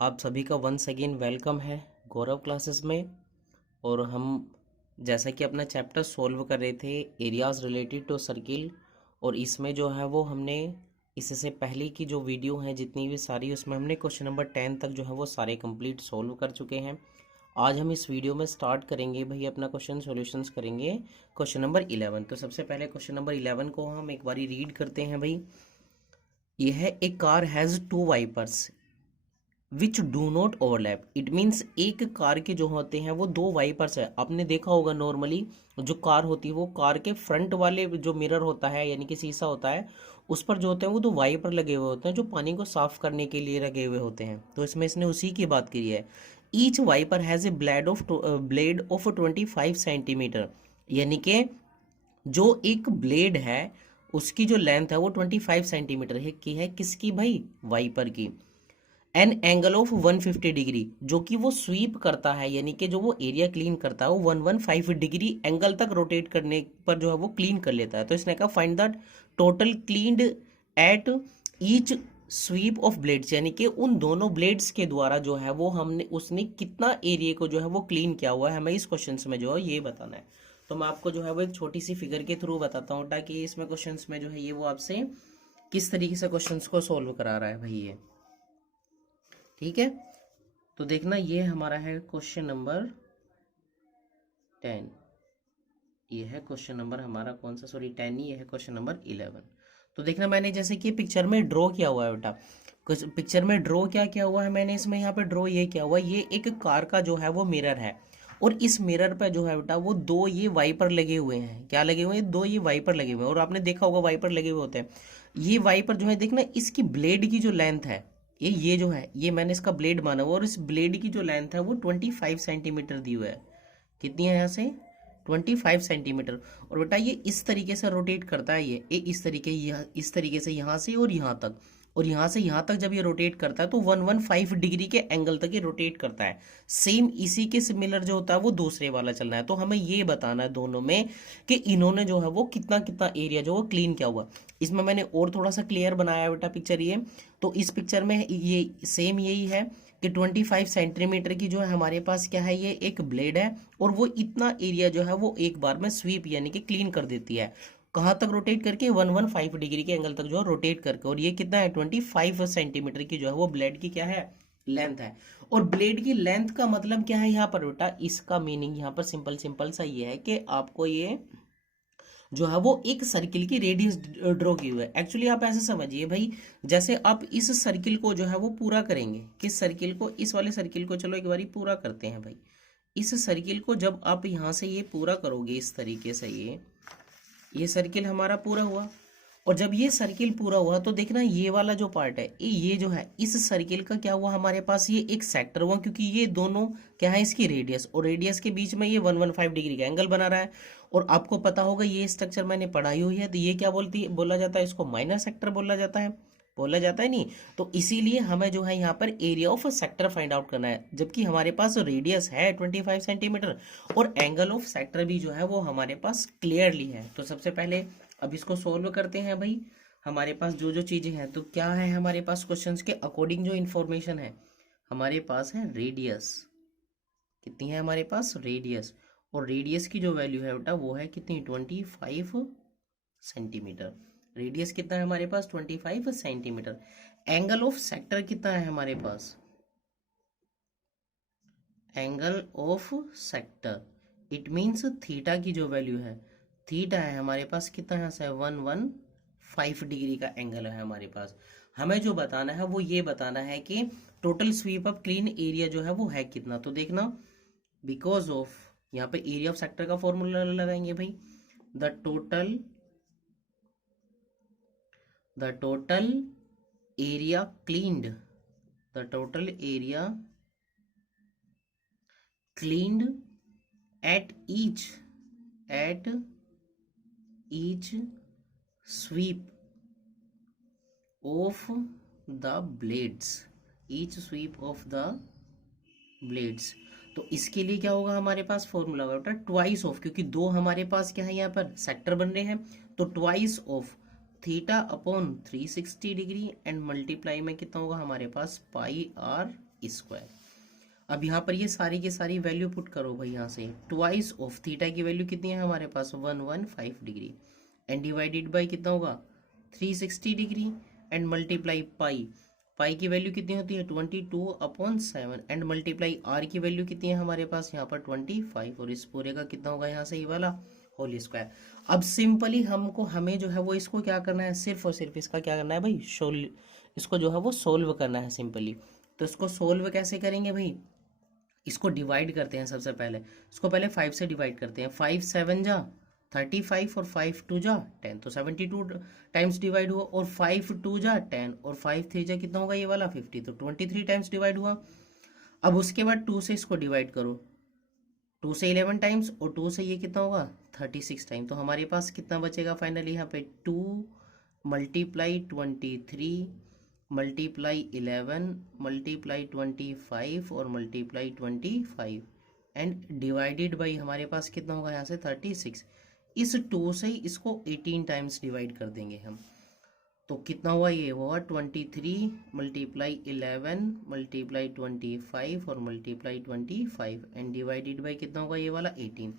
आप सभी का वंस अगेन वेलकम है गौरव क्लासेस में। और हम जैसा कि अपना चैप्टर सॉल्व कर रहे थे एरियाज रिलेटेड टू सर्किल, और इसमें जो है वो हमने इससे पहले की जो वीडियो हैं जितनी भी सारी, उसमें हमने क्वेश्चन नंबर 10 तक जो है वो सारे कंप्लीट सॉल्व कर चुके हैं। आज हम इस वीडियो में स्टार्ट करेंगे भाई अपना क्वेश्चन सॉल्यूशंस करेंगे क्वेश्चन नंबर 11। तो सबसे पहले क्वेश्चन नंबर 11 को हम एक बारी रीड करते हैं भाई। यह एक car has two wipers which do not overlap. It means एक कार के जो होते हैं वो दो वाइपर्स है। आपने देखा होगा नॉर्मली जो कार होती है वो कार के फ्रंट वाले जो मिरर होता है यानी कि शीशा होता है, उस पर जो होते हैं वो दो वाइपर लगे हुए होते हैं जो पानी को साफ करने के लिए लगे हुए होते हैं। तो इसमें इसने उसी की बात करी है। Each wiper has a blade of 25 centimetre, यानी कि जो एक ब्लेड है उसकी जो लेंथ है वो 25 सेंटीमीटर है की है। किसकी भाई? वाइपर की। एन एंगल ऑफ 150 डिग्री, जो कि वो स्वीप करता है यानी कि जो वो एरिया क्लीन करता है वो 115 डिग्री एंगल तक रोटेट करने पर जो है वो क्लीन कर लेता है। तो इसने कहा find the total cleaned at each sweep of blades, यानी कि उन दोनों ब्लेड्स के द्वारा जो है वो हमने उसने कितना एरिया को जो है वो क्लीन किया हुआ है, हमें इस क्वेश्चन में जो है ये बताना है। तो मैं आपको जो है वो एक छोटी सी फिगर के थ्रू बताता हूँ ताकि इसमें क्वेश्चन में जो है ये वो आपसे किस तरीके से क्वेश्चन को सोल्व करा रहा है भाई ये। ठीक है, तो देखना ये हमारा है क्वेश्चन नंबर 10। ये है क्वेश्चन नंबर हमारा कौन सा, सॉरी 10 ही, ये है क्वेश्चन नंबर 11। तो देखना मैंने जैसे कि पिक्चर में ड्रॉ किया हुआ है बेटा, कुछ पिक्चर में ड्रॉ क्या किया हुआ है मैंने इसमें यहाँ पे ड्रॉ ये किया हुआ है, ये एक कार का जो है वो मिरर है। और इस मिरर पे जो है बेटा वो दो ये वाइपर लगे हुए हैं। क्या लगे हुए हैं? दो ये वाइपर लगे हुए हैं। और आपने देखा होगा वाइपर लगे हुए होते हैं। ये वाइपर जो है देखना इसकी ब्लेड की जो लेंथ है, ये जो है ये मैंने इसका ब्लेड माना हुआ, और इस ब्लेड की जो लेंथ है वो 25 सेंटीमीटर दी हुआ है। कितनी है यहाँ से? 25 सेंटीमीटर। और बेटा ये इस तरीके से रोटेट करता है, ये इस तरीके, इस तरीके से यहाँ से और यहाँ तक, और यहाँ से यहाँ तक जब ये रोटेट करता है तो 115 डिग्री के एंगल तक ये रोटेट करता है। सेम इसी के सिमिलर जो होता है वो दूसरे वाला चलना है। तो हमें ये बताना है दोनों में कि इन्होंने जो है वो कितना कितना एरिया जो वो क्लीन किया हुआ। इसमें मैंने और थोड़ा सा क्लियर बनाया बेटा पिक्चर ये। तो इस पिक्चर में ये सेम यही है कि 25 सेंटीमीटर की जो है हमारे पास क्या है, ये एक ब्लेड है, और वो इतना एरिया जो है वो एक बार में स्वीप यानी कि क्लीन कर देती है। कहाँ तक रोटेट करके? 115 डिग्री के एंगल तक जो है रोटेट करके। और ये कितना है? 25 सेंटीमीटर की जो है वो ब्लेड की क्या है? लेंथ है। और ब्लेड की लेंथ का मतलब क्या है यहाँ पर बेटा? इसका मीनिंग यहाँ पर सिंपल सिंपल सा ये है कि आपको ये जो है वो एक सर्किल की रेडियस ड्रॉ की हुई है। एक्चुअली आप ऐसे समझिए भाई, जैसे आप इस सर्किल को जो है वो पूरा करेंगे। किस सर्किल को? इस वाले सर्किल को। चलो एक बारी पूरा करते हैं भाई। इस सर्किल को जब आप यहाँ से ये पूरा करोगे इस तरीके से, ये सर्किल हमारा पूरा हुआ। और जब ये सर्किल पूरा हुआ तो देखना ये वाला जो पार्ट है, ये जो है इस सर्किल का क्या हुआ हमारे पास, ये एक सेक्टर हुआ, क्योंकि ये दोनों क्या है, इसकी रेडियस, और रेडियस के बीच में ये 115 डिग्री का एंगल बना रहा है। और आपको पता होगा ये स्ट्रक्चर मैंने पढ़ाई हुई है, तो ये क्या बोला जाता है? इसको माइनर सेक्टर बोला जाता है नहीं। तो इसीलिए हमें जो है यहाँ पर area of sector find out करना है, जबकि हमारे पास रेडियस है 25 सेंटीमीटर और एंगल ऑफ सेक्टर भी जो है वो हमारे पास क्लियरली है। तो सबसे पहले अब इसको सोल्व करते हैं भाई। हमारे पास जो जो चीजें हैं, तो क्या है हमारे पास क्वेश्चंस के अकॉर्डिंग जो इंफॉर्मेशन है हमारे पास है रेडियस। कितनी है हमारे पास? रेडियस। और रेडियस की जो वैल्यू है बेटा वो है कितनी? 25 सेंटीमीटर। रेडियस कितना है हमारे पास? 25 सेंटीमीटर। एंगल ऑफ सेक्टर कितना है हमारे पास? Angle of sector, it means theta की जो वैल्यू है, थीटा है हमारे पास कितना है? 115 डिग्री का एंगल है हमारे पास। हमें जो बताना है वो ये बताना है कि total sweep up clean area जो है वो है कितना। तो देखना, बिकॉज ऑफ, यहाँ पे एरिया ऑफ सेक्टर का फॉर्मूला लगाएंगे भाई। The total area cleaned, the total area cleaned at each sweep of the blades, each sweep of the blades। तो इसके लिए क्या होगा हमारे पास? फॉर्मूला होगा ट्वाइस ऑफ, क्योंकि दो हमारे पास क्या है यहाँ पर सेक्टर बन रहे हैं, तो twice of theta upon 360 degree and multiply में कितना होगा हमारे पास? पाई आर स्क्वायर। अब यहाँ पर ये सारी की सारी वैल्यू पुट करो भाई, यहाँ से ट्वाइस ऑफ थीटा की वैल्यू कितनी है हमारे पास 115 डिग्री एंड डिवाइडेड बाई कितना होगा 360 डिग्री एंड मल्टीप्लाई पाई, पाई की वैल्यू कितनी होती है 22/7 एंड मल्टीप्लाई आर की वैल्यू कितनी है हमारे पास यहाँ पर 25 और इस पूरे का कितना होगा यहाँ से ये वाला होल स्क्वायर। अब सिंपली हमको हमें जो है वो इसको क्या करना है, सिर्फ और सिर्फ इसका क्या करना है भाई इसको जो है वो सोल्व करना है सिंपली। तो इसको सोल्व कैसे करेंगे भाई, इसको डिवाइड करते हैं सबसे पहले, इसको पहले 5 से डिवाइड करते हैं, 5 7 जा 35 और 5 2 जा 10 तो 72 टाइम्स डिवाइड हुआ और 5 2 जा 10 और 5 3 जा कितना होगा ये वाला 50 तो 23 टाइम्स डिवाइड हुआ। अब उसके बाद 2 से इसको डिवाइड करो, 2 से 11 टाइम्स और 2 से ये कितना होगा 36 टाइम, तो हमारे पास कितना बचेगा फाइनली यहाँ पे 2 मल्टीप्लाई 23 मल्टीप्लाई 11 मल्टीप्लाई 25 और मल्टीप्लाई 25 एंड डिवाइडेड बाई हमारे पास कितना होगा यहाँ से 36। इस 2 से इसको 18 टाइम्स डिवाइड कर देंगे हम, तो कितना हुआ ये हुआ 23 मल्टीप्लाई 11 मल्टीप्लाई 25 और मल्टीप्लाई 25 एंड डिवाइडेड बाई कितना होगा ये वाला 18।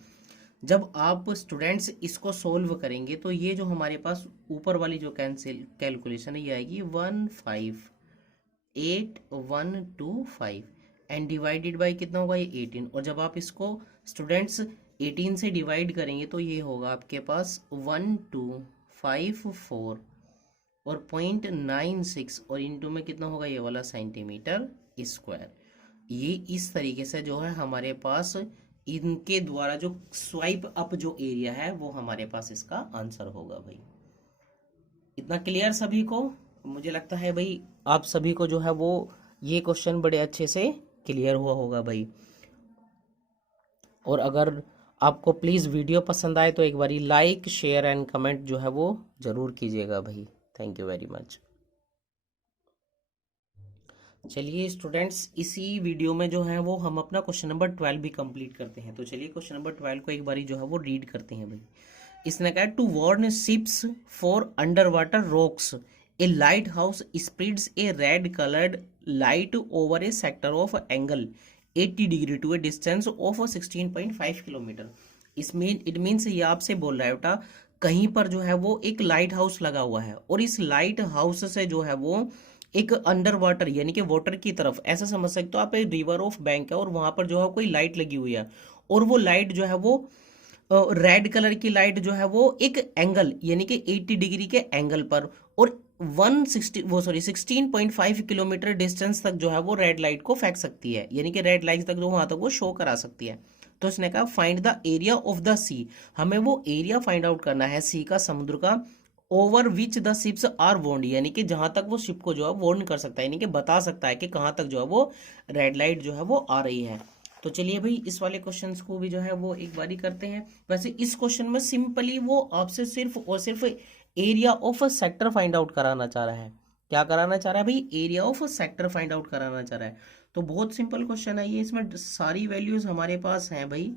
जब आप स्टूडेंट्स इसको सोल्व करेंगे तो ये जो हमारे पास ऊपर वाली जो कैलकुलेशन है ये आएगी 158,125 एंड डिवाइडेड बाई कितना होगा ये 18। और जब आप इसको स्टूडेंट्स 18 से डिवाइड करेंगे तो ये होगा आपके पास 1254 और 0.96 और इंटू में कितना होगा ये वाला सेंटीमीटर स्क्वायर। ये इस तरीके से जो है हमारे पास इनके द्वारा जो स्वाइप अप जो एरिया है वो हमारे पास इसका आंसर होगा भाई। इतना क्लियर सभी को? मुझे लगता है भाई आप सभी को जो है वो ये क्वेश्चन बड़े अच्छे से क्लियर हुआ होगा भाई। और अगर आपको प्लीज़ वीडियो पसंद आए तो एक बारी लाइक शेयर एंड कमेंट जो है वो ज़रूर कीजिएगा भाई। Thank you very much. चलिए स्टूडेंट्स इसी वीडियो में जो है वो हम अपना क्वेश्चन नंबर 12 भी कंप्लीट करते हैं। तो चलिए क्वेश्चन नंबर 12 को एक बारी जो है वो रीड करते हैं भाई। इसने कहा to warn ships for under water rocks a light house spreads a red coloured light over a sector of angle 80 degree to a distance of 16.5 kilometre. इसमें इट मीन्स ये आपसे बोल रहा है बेटा कहीं पर जो है वो एक लाइट हाउस लगा हुआ है और इस लाइट हाउस से जो है वो एक अंडर वाटर यानी कि वाटर की तरफ ऐसा समझ सकते हो आप, एक रिवर ऑफ बैंक है और वहां पर जो है कोई लाइट लगी हुई है और वो लाइट जो है वो रेड कलर की लाइट जो है वो एक एंगल यानी कि 80 डिग्री के एंगल पर और 16.5 किलोमीटर डिस्टेंस तक जो है वो रेड लाइट को फेंक सकती है, यानी कि रेड लाइट तक जो वहां तक वो शो करा सकती है। तो इसने कहा find the area of the C, हमें वो एरिया फाइंड आउट करना है सी का, समुद्र का, over which the ships are warned यानी कि जहां तक वो शिप को जो है वॉर्न कर सकता है, यानी कि बता सकता है कि कहां तक जो है वो रेड लाइट जो है वो आ रही है। तो चलिए भाई इस वाले क्वेश्चंस को भी जो है वो एक बारी करते हैं। वैसे इस क्वेश्चन में सिंपली वो आपसे सिर्फ और सिर्फ area of a sector find out कराना चाह रहा है। क्या कराना चाह रहा है भाई? Area of a sector find out कराना चाह रहा है। तो बहुत सिंपल क्वेश्चन है ये, इसमें सारी वैल्यूज हमारे पास हैं भाई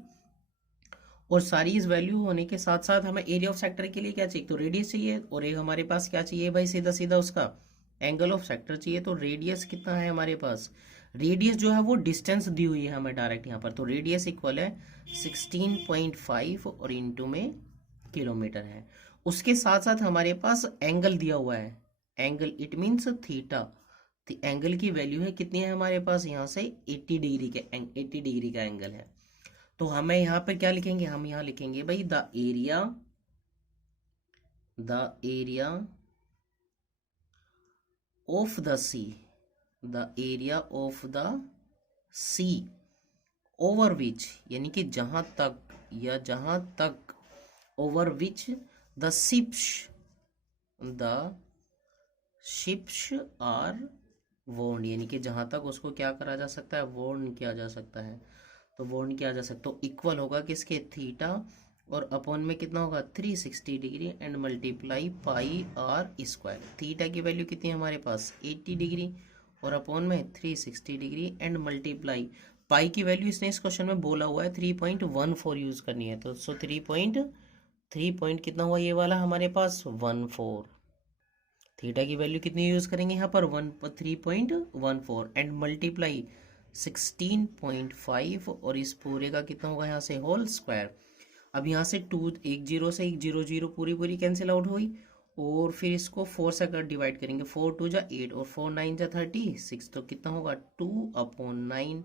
और सारी इस वैल्यू होने के साथ साथ हमें एरिया ऑफ सेक्टर के लिए क्या चाहिए, तो रेडियस चाहिए और एक हमारे पास क्या चाहिए भाई सीधा सीधा उसका एंगल ऑफ सेक्टर चाहिए। तो रेडियस कितना है हमारे पास, रेडियस जो है वो डिस्टेंस दी हुई है हमें डायरेक्ट यहाँ पर, तो रेडियस इक्वल है 16.5 और इंटू में किलोमीटर है। उसके साथ साथ हमारे पास एंगल दिया हुआ है, एंगल इट मीन्स थीटा, तो एंगल की वैल्यू है कितनी है हमारे पास यहाँ से 80 डिग्री के 80 डिग्री का एंगल है। तो हमें यहाँ पे क्या लिखेंगे, हम यहाँ लिखेंगे भाई the area of the sea, the area of the sea over which यानी कि जहां तक या जहां तक over which the ships are warn यानी कि जहां तक उसको क्या करा जा सकता है, वॉर्न किया जा सकता है। तो वॉर्न किया जा सकता तो इक्वल होगा किसके, थीटा और अपॉन में कितना होगा 360 degree and multiply pi r square. Theta की वैल्यू कितनी है हमारे पास 80 डिग्री और अपॉन में 360 डिग्री एंड मल्टीप्लाई पाई की वैल्यू इसने इस क्वेश्चन में बोला हुआ है 3.14 यूज करनी है। तो सो 3 पॉइंट कितना हुआ ये वाला हमारे पास 14। थीटा की वैल्यू कितनी यूज़ करेंगे यहाँ पर 3.14 एंड मल्टीप्लाई 16.5 और इस पूरे का कितना होगा यहाँ से होल स्क्वायर। अब यहाँ से टू एक जीरो से एक जीरो जीरो पूरी पूरी कैंसिल आउट हुई और फिर इसको 4 से अगर डिवाइड करेंगे 4 2 जा 8 और 4 9 जा 36 तो कितना होगा 2/9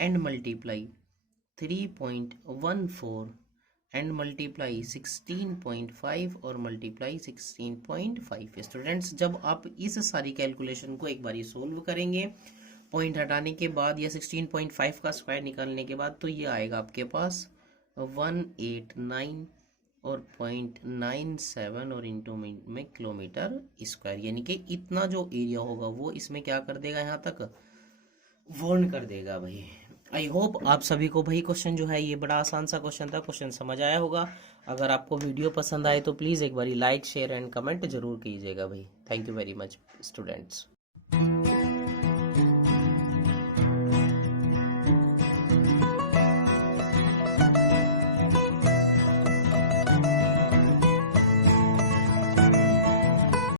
एंड मल्टीप्लाई 3.14 एंड मल्टीप्लाई 16.5 और मल्टीप्लाई 16.5। स्टूडेंट्स जब आप इस सारी कैलकुलेशन को एक बार सोल्व करेंगे पॉइंट हटाने के बाद या 16.5 का स्क्वायर निकालने के बाद तो ये आएगा आपके पास 189 और 0.97 और इंटू में किलोमीटर स्क्वायर, यानी कि इतना जो एरिया होगा वो इसमें क्या कर देगा यहाँ तक वॉर्न कर देगा भाई। आई होप आप सभी को भाई क्वेश्चन जो है ये बड़ा आसान सा क्वेश्चन था, क्वेश्चन समझ आया होगा। अगर आपको वीडियो पसंद आए तो प्लीज़ एक बारी लाइक शेयर एंड कमेंट जरूर कीजिएगा भाई। Thank you very much students.